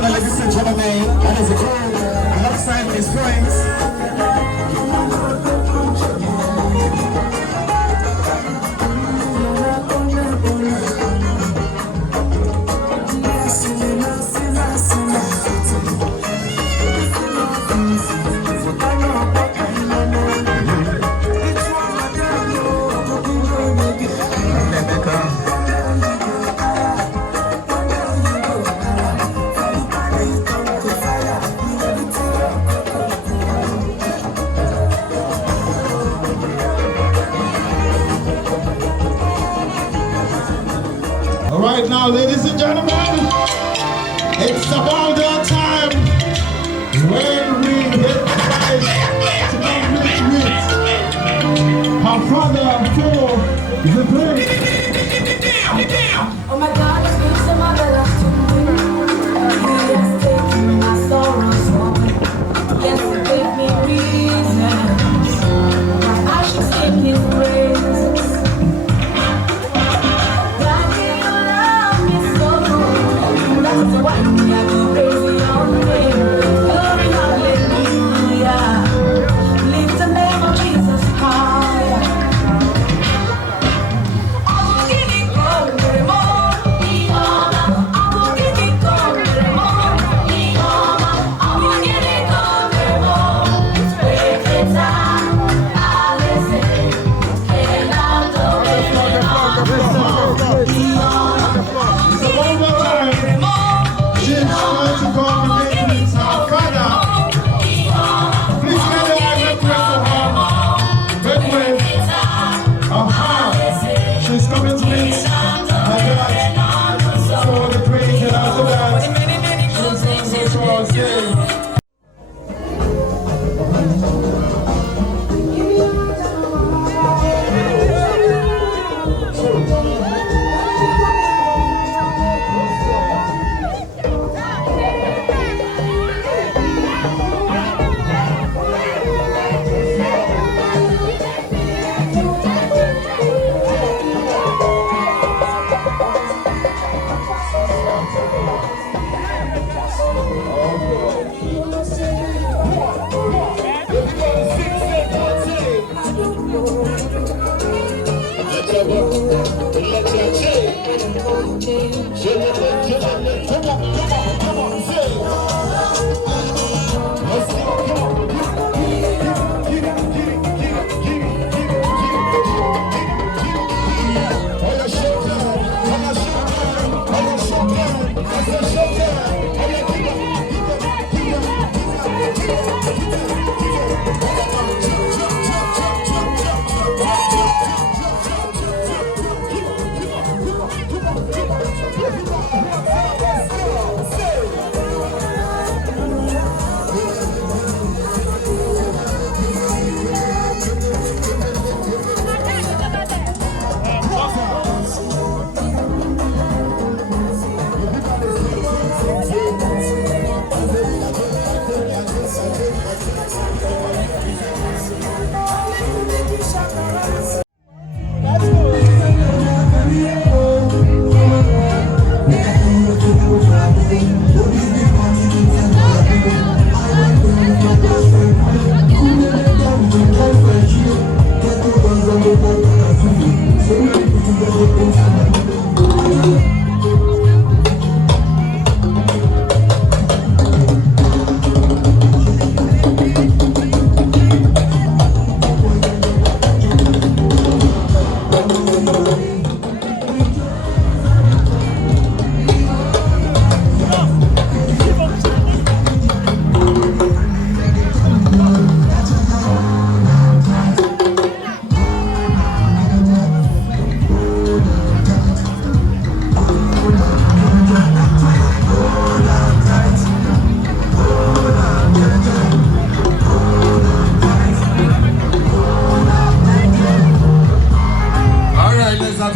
Ladies and gentlemen, that is a crew Outshine with his friends. Right now, ladies and gentlemen, it's about that time when we get guys to come with our father for the play. Oh my God, it's been so much He has taken my sorrows home. Yes, He gave me reasons why I should sing His praises. Why me I do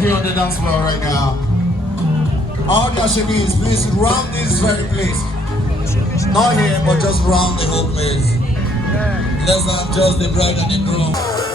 On the dance floor right now. All the Ashebis, please round this very place. Not here, but just round the whole place. Let's have just the bride and the groom.